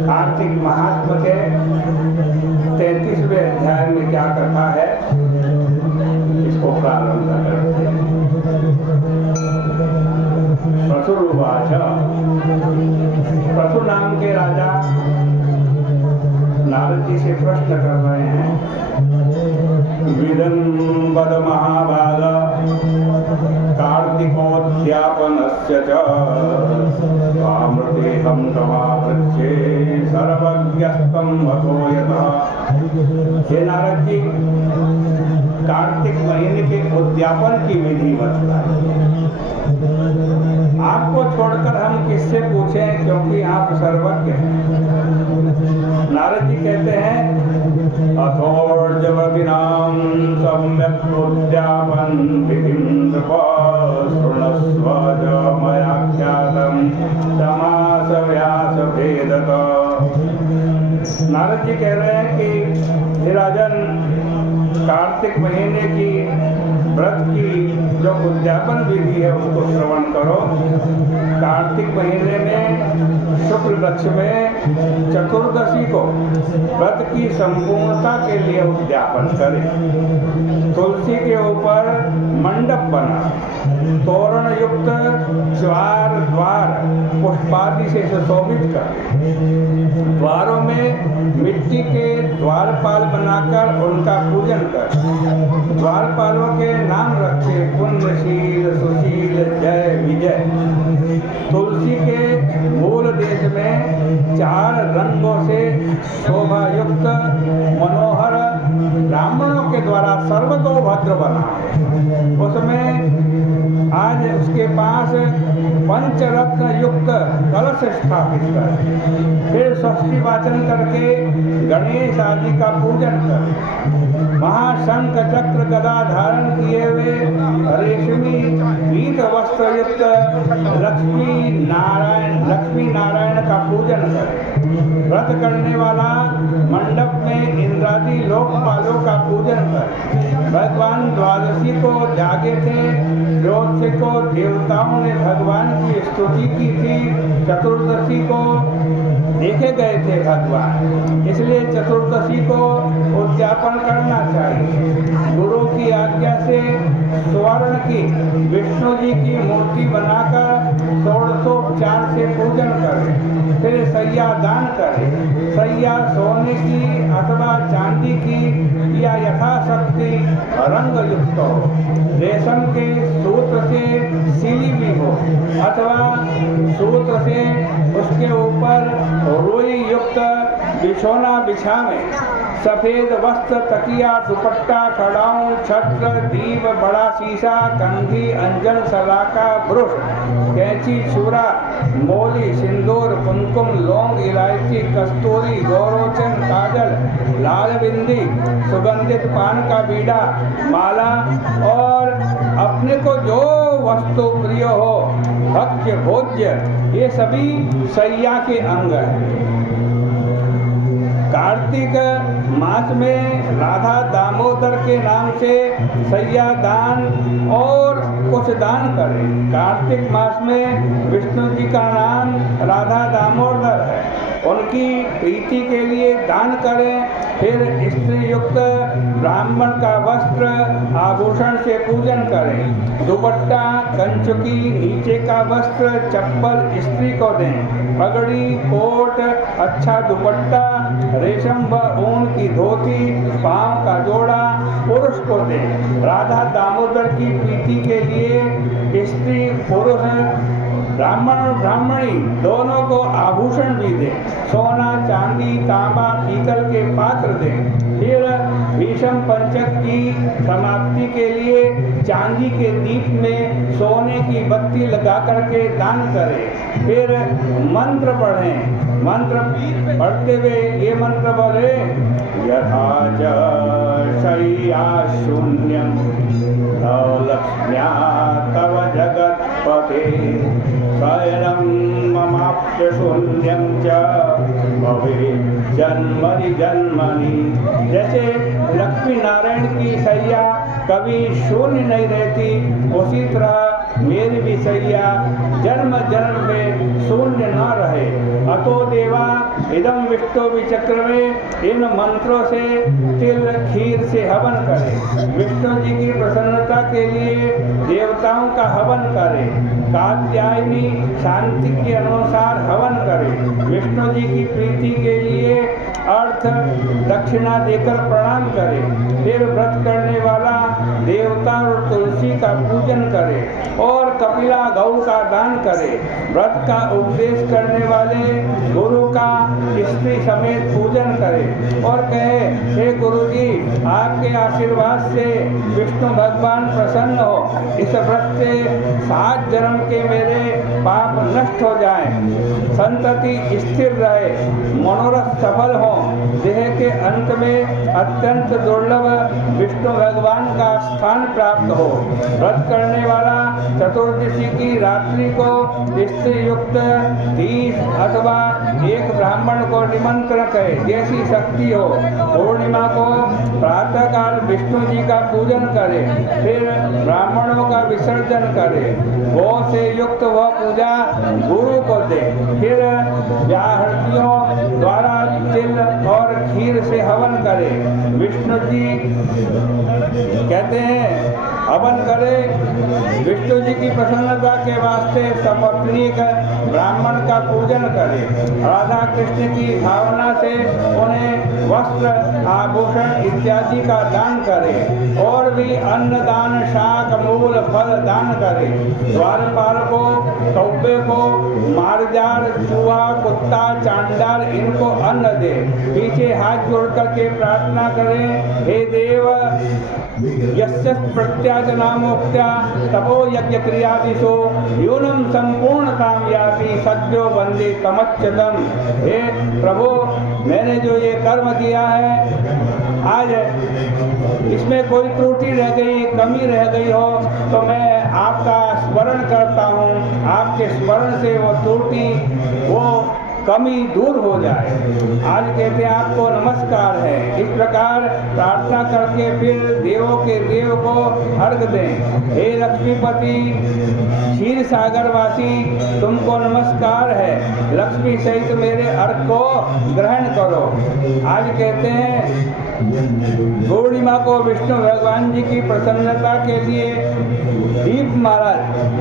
कार्तिक महात्मा के 33वें अध्याय में क्या कथा है, इसको प्रारंभ करते हैं। प्रसुरुवाच, प्रसु नाम के राजा नारद जी से प्रश्न कर रहे हैं। विदं वद महाभाग कार्तिकोद्यापनस्य च स्वामृतेऽहं तवावृच्छे सर्वज्ञस्त्वं वतो यतः। हे नारद जी, कार्तिक महीने के उद्यापन की विधि बताइए। आपको छोड़कर हम किससे पूछें, क्योंकि आप सर्वज्ञ हैं। नारद जी कहते हैं, अथोर्जवतीनां सम्यक् उद्यापन विधिं नृप शृणस्व च मया ख्यातं समास व्यास भेदतः। नारद जी कह रहे हैं कि हे राजन, कार्तिक महीने की व्रत की जो उद्यापन विधि है उसको श्रवण करो। कार्तिक महीने में शुक्ल पक्ष में चतुर्दशी को व्रत की संपूर्णता के लिए उद्यापन करें। तुलसी के ऊपर मंडप बना, तोरण युक्त द्वार पुष्पादि से सुशोभित कर, द्वारों में मिट्टी के द्वारपाल बनाकर उनका पूजन कर, द्वारपालों के नाम रखे पुण्यशील, सुशील, जय, विजय। तुलसी के मूल देश में 4 रंगों से शोभा युक्त मनोहर ब्राह्मणों के द्वारा सर्वतोभद्र बना, उसमें आज उसके पास पंचरत्न युक्त कलश स्थापित कर, फिर षष्ठी वाचन करके गणेश आदि का पूजन कर, महाशंख चक्र गदा धारण किए हुए रेशमी पीत वस्त्र युक्त लक्ष्मी नारायण का पूजन करे। व्रत करने वाला मंडप में इंद्रादि लोकपालों का पूजन करे। भगवान द्वादशी को जागे थे, त्रयोदशी को देवताओं ने भगवान की स्तुति की थी, चतुर्दशी को देखे गए थे भगवान, इसलिए चतुर्दशी को उद्यापन करना चाहिए। गुरु की आज्ञा से स्वर्ण की विष्णु जी की मूर्ति बनाकर षोडशोपचार से पूजन करें, फिर सैया दान करें। सैया सोने की अथवा चांदी की या यथाशक्ति रंग युक्त हो, रेशम के सूत्र से सिली भी हो अथवा सूत्र से उसके ऊपर रुई युक्त बिछोना बिछावें। सफेद वस्त्र, तकिया, दुपट्टा, खड़ाऊं, छत्र, दीप, बड़ा शीशा, कंघी, अंजन, सलाका, ब्रुश, कैंची, छुरा, मोली, सिंदूर, कुमकुम, लौंग, इलायची, कस्तूरी, गौरोचन, काजल, लाल बिंदी, सुगंधित पान का बीड़ा, माला और अपने को जो वस्तु प्रिय हो, भक्ष्य भोज्य, ये सभी सैया के अंग हैं। कार्तिक मास में राधा दामोदर के नाम से सैया दान और कुछ दान करें। कार्तिक मास में विष्णु जी का नाम राधा दामोदर है, उनकी प्रीति के लिए दान करें। फिर स्त्री युक्त ब्राह्मण का वस्त्र आभूषण से पूजन करें। दुपट्टा, कंचुकी, नीचे का वस्त्र, चप्पल स्त्री को दें। पगड़ी, कोट, अच्छा दुपट्टा, रेशम व ऊन की धोती, पांव का जोड़ा पुरुष को दें। राधा दामोदर की प्रीति के लिए स्त्री पुरुष ब्राह्मण और ब्राह्मणी दोनों को आभूषण भी दें। सोना, चांदी, तांबा, पीतल के पात्र दें। फिर भीषम पंचक की समाप्ति के लिए चांदी के दीप में सोने की बत्ती लगा करके दान करें। फिर मंत्र पढ़ें। मंत्र पढ़ते हुए ये मंत्र बोले, यथा च शय्या शून्यं न लक्ष्म्या तव जगत्पते शयनं ममाप्य शून्यं च भवेत् जन्मनि जन्मनि। जैसे लक्ष्मी नारायण की सैया कभी शून्य नहीं रहती, उसी तरह मेरी भी सैया जन्म जन्म में शून्य अतो देवा इदम विष्णु विचक्रमे, इन मंत्रों से तिल खीर से हवन करे। विष्णु जी की प्रसन्नता के लिए देवताओं का हवन करे। कात्यायनी शांति के अनुसार हवन करे। विष्णु जी की प्रीति के लिए अर्थ दक्षिणा देकर प्रणाम करे। फिर व्रत करने वाला देवता और तुलसी का पूजन करे और कपिला गौ का दान करे। व्रत का उपदेश करने वाले गुरु का स्त्री समेत पूजन करे और कहे, हे गुरु जी, आपके आशीर्वाद से विष्णु भगवान प्रसन्न हो। इस व्रत से 7 जन्म के मेरे पाप नष्ट हो जाएं, संतति स्थिर रहे, मनोरथ सफल हो, देह के अंत में अत्यंत दुर्लभ विष्णु भगवान का स्थान प्राप्त हो। व्रत करने वाला चतुर्दशी की रात्रि को स्त्री युक्त 30 अथवा 1 ब्राह्मण को निमंत्रण करे, जैसी शक्ति हो। पूर्णिमा को प्रातः काल विष्णु जी का पूजन करे, फिर ब्राह्मणों का विसर्जन करे। गौ से युक्त वह पूजा गुरु को दे। फिर व्याहृतियों द्वारा तिल और खीर से हवन करे। विष्णु जी कहते हैं, हवन करे। विष्णु जी की प्रसन्नता के वास्ते सपत्नीक ब्राह्मण का पूजन करे। राधा कृष्ण की भावना से उन्हें वस्त्र, आभूषण इत्यादि का दान करे और भी अन्न दान, शाक, मूल, फल दान करे। द्वारपाल को, कौवे को, मारजार, चूहा, कुत्ता, चांडाल इनको अन्न दे। पीछे हाथ जोड़ करके प्रार्थना करें, हे देव, यस्य प्रत्याजनामोक्त्या तपो यज्ञ क्रियादिशो यूनम संपूर्ण कामयाति सद्यो वंदे तमच्युतम। हे प्रभु, मैंने जो ये कर्म किया है, आज इसमें कोई त्रुटि रह गई, कमी रह गई हो तो मैं आपका स्मरण करता हूँ। आपके स्मरण से वो त्रुटि, वो कमी दूर हो जाए। आज कहते हैं आपको नमस्कार है। इस प्रकार प्रार्थना करके फिर देवों के देव को अर्घ दें। हे लक्ष्मीपति, क्षीर सागर वासी, तुमको नमस्कार है। लक्ष्मी सहित मेरे अर्घ को ग्रहण करो। आज कहते हैं पूर्णिमा को विष्णु भगवान जी की प्रसन्नता के लिए दीप माला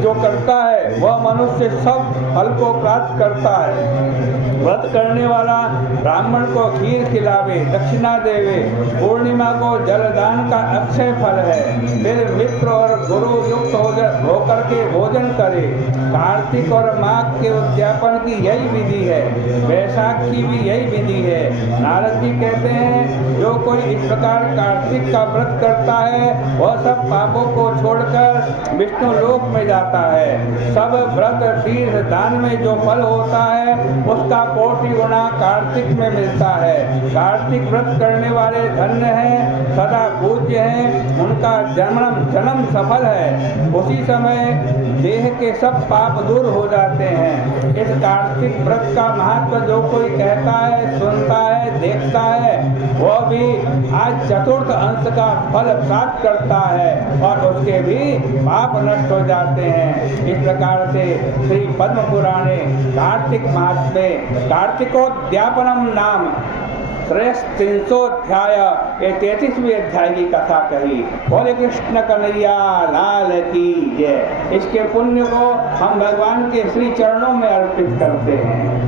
जो करता है वह मनुष्य सब फल को प्राप्त करता है। व्रत करने वाला ब्राह्मण को खीर खिलावे, दक्षिणा देवे। पूर्णिमा को जलदान का अक्षय फल है। फिर मित्र और गुरु युक्त होकर के भोजन करे। कार्तिक और माघ के उद्यापन की यही विधि है। वैशाख की भी यही विधि है। नारद जी कहते हैं, जो कोई इस प्रकार कार्तिक का व्रत करता है वह सब पापों को छोड़कर विष्णु लोक में जाता है। सब व्रत, तीर्थ, दान में जो फल होता है उसका कोटि गुना कार्तिक में मिलता है। कार्तिक व्रत करने वाले धन्य हैं, सदा पूज्य हैं, उनका जन्म सफल है। उसी समय देह के सब पाप दूर हो जाते हैं। इस कार्तिक व्रत का महत्व जो कोई कहता है, सुनता है, देखता है, वह भी आज चतुर्थ अंश का फल प्राप्त करता है और उसके भी पाप नष्ट हो जाते हैं। इस प्रकार से श्री पद्म पुराणे कार्तिक मास में कार्तिकोद्यापनम नाम 300 अध्याय, ये 33वें अध्याय की कथा कही। बोले कृष्ण कन्हैया लाल की जय। इसके पुण्य को हम भगवान के श्री चरणों में अर्पित करते हैं।